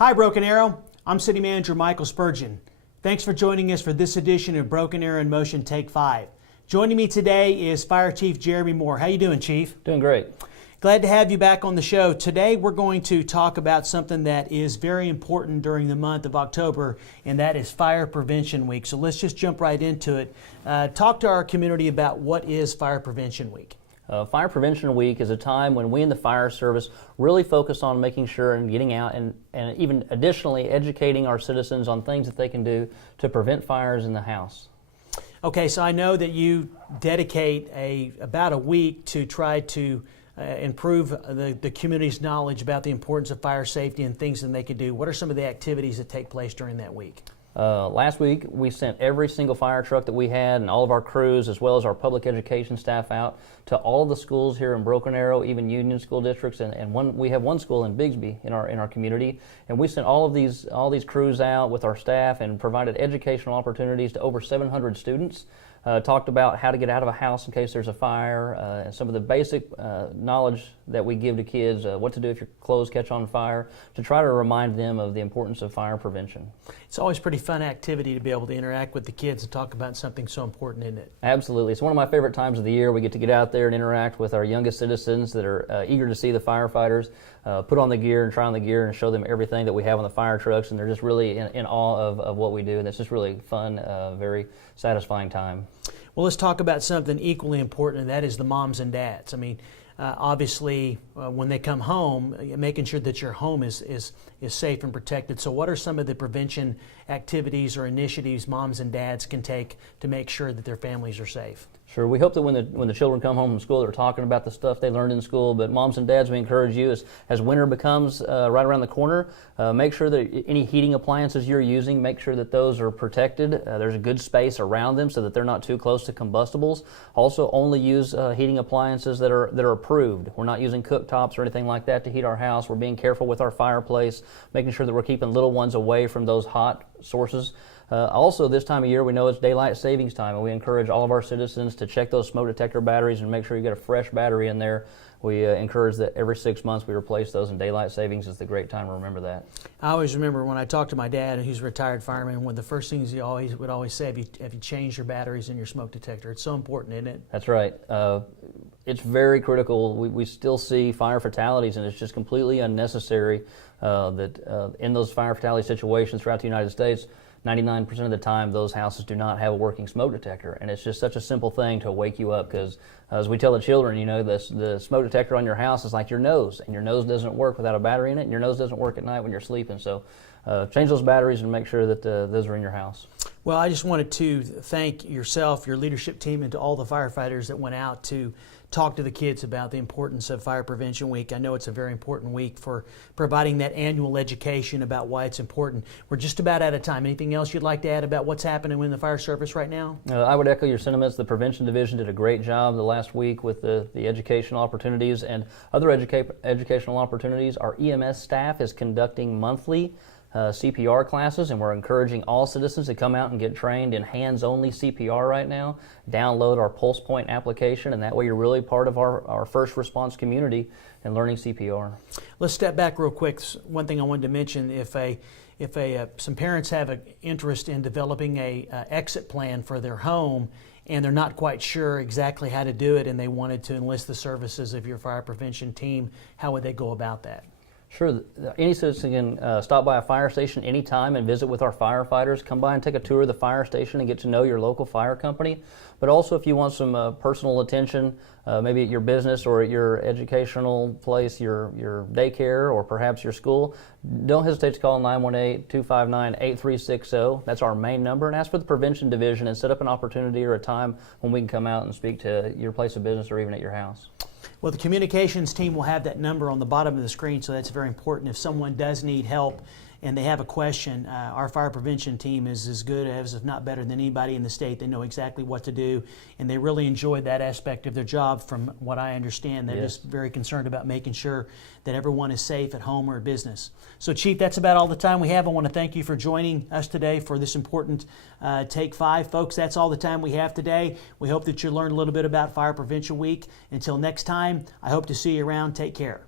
Hi, Broken Arrow. I'm City Manager Michael Spurgeon. Thanks for joining us for this edition of Broken Arrow in Motion Take 5. Joining me today is Fire Chief Jeremy Moore. How you doing, Chief? Doing great. Glad to have you back on the show. Today we're going to talk about something that is very important during the month of October, and that is Fire Prevention Week. So let's just jump right into it. Talk to our community about what is Fire Prevention Week. Fire Prevention Week is a time when we in the fire service really focus on making sure and getting out and even additionally educating our citizens on things that they can do to prevent fires in the house. Okay, so I know that you dedicate about a week to try to improve the community's knowledge about the importance of fire safety and things that they can do. What are some of the activities that take place during that week? Last week, we sent every single fire truck that we had and all of our crews, as well as our public education staff, out to all of the schools here in Broken Arrow, even Union school districts, and we have one school in Bigsby in our community. And we sent all these crews out with our staff and provided educational opportunities to over 700 students. Talked about how to get out of a house in case there's a fire, and some of the basic knowledge that we give to kids, what to do if your clothes catch on fire, to try to remind them of the importance of fire prevention. It's always a pretty fun activity to be able to interact with the kids and talk about something so important, isn't it? Absolutely. It's one of my favorite times of the year. We get to get out there and interact with our youngest citizens that are eager to see the firefighters, put on the gear and try on the gear and show them everything that we have on the fire trucks, and they're just really in awe of what we do, and it's just really fun, very satisfying time. Well, let's talk about something equally important, and that is the moms and dads. I mean, obviously, when they come home, making sure that your home is safe and protected. So what are some of the prevention activities or initiatives moms and dads can take to make sure that their families are safe? Sure. We hope that when the children come home from school, they're talking about the stuff they learned in school. But moms and dads, we encourage you, as winter becomes right around the corner, make sure that any heating appliances you're using, make sure that those are protected. There's a good space around them so that they're not too close to combustibles. Also, only use heating appliances that are approved. We're not using cooktops or anything like that to heat our house. We're being careful with our fireplace, making sure that we're keeping little ones away from those hot sources. Also, this time of year, we know it's daylight savings time, and we encourage all of our citizens to check those smoke detector batteries and make sure you get a fresh battery in there. We encourage that every 6 months we replace those, and daylight savings is the great time to remember that. I always remember when I talked to my dad, who's a retired fireman, one of the first things he would always say, have you changed your batteries in your smoke detector? It's so important, isn't it? That's right. It's very critical. We still see fire fatalities, and it's just completely unnecessary that in those fire fatality situations throughout the United States, 99% of the time, those houses do not have a working smoke detector, and it's just such a simple thing to wake you up, because as we tell the children, you know, the smoke detector on your house is like your nose, and your nose doesn't work without a battery in it, and your nose doesn't work at night when you're sleeping. So change those batteries and make sure that those are in your house. Well, I just wanted to thank yourself, your leadership team, and to all the firefighters that went out to talk to the kids about the importance of Fire Prevention Week. I know it's a very important week for providing that annual education about why it's important. We're just about out of time. Anything else you'd like to add about what's happening in the fire service right now? I would echo your sentiments. The Prevention Division did a great job the last week with the educational opportunities and other educational opportunities. Our EMS staff is conducting monthly CPR classes, and we're encouraging all citizens to come out and get trained in hands-only CPR right now. Download our Pulse Point application, and that way you're really part of our first response community in learning CPR. Let's step back real quick. One thing I wanted to mention, if some parents have an interest in developing a exit plan for their home, and they're not quite sure exactly how to do it, and they wanted to enlist the services of your fire prevention team, how would they go about that? Sure. Any citizen can stop by a fire station anytime and visit with our firefighters. Come by and take a tour of the fire station and get to know your local fire company. But also, if you want some personal attention, maybe at your business or at your educational place, your daycare, or perhaps your school, don't hesitate to call 918-259-8360. That's our main number, and ask for the Prevention Division and set up an opportunity or a time when we can come out and speak to your place of business or even at your house. Well, the communications team will have that number on the bottom of the screen, so that's very important. If someone does need help and they have a question, our fire prevention team is as good as, if not better than anybody in the state. They know exactly what to do, and they really enjoy that aspect of their job. From what I understand, they're just very concerned about making sure that everyone is safe at home or at business. So, Chief, that's about all the time we have. I want to thank you for joining us today for this important Take 5. Folks, that's all the time we have today. We hope that you learned a little bit about Fire Prevention Week. Until next time, I hope to see you around. Take care.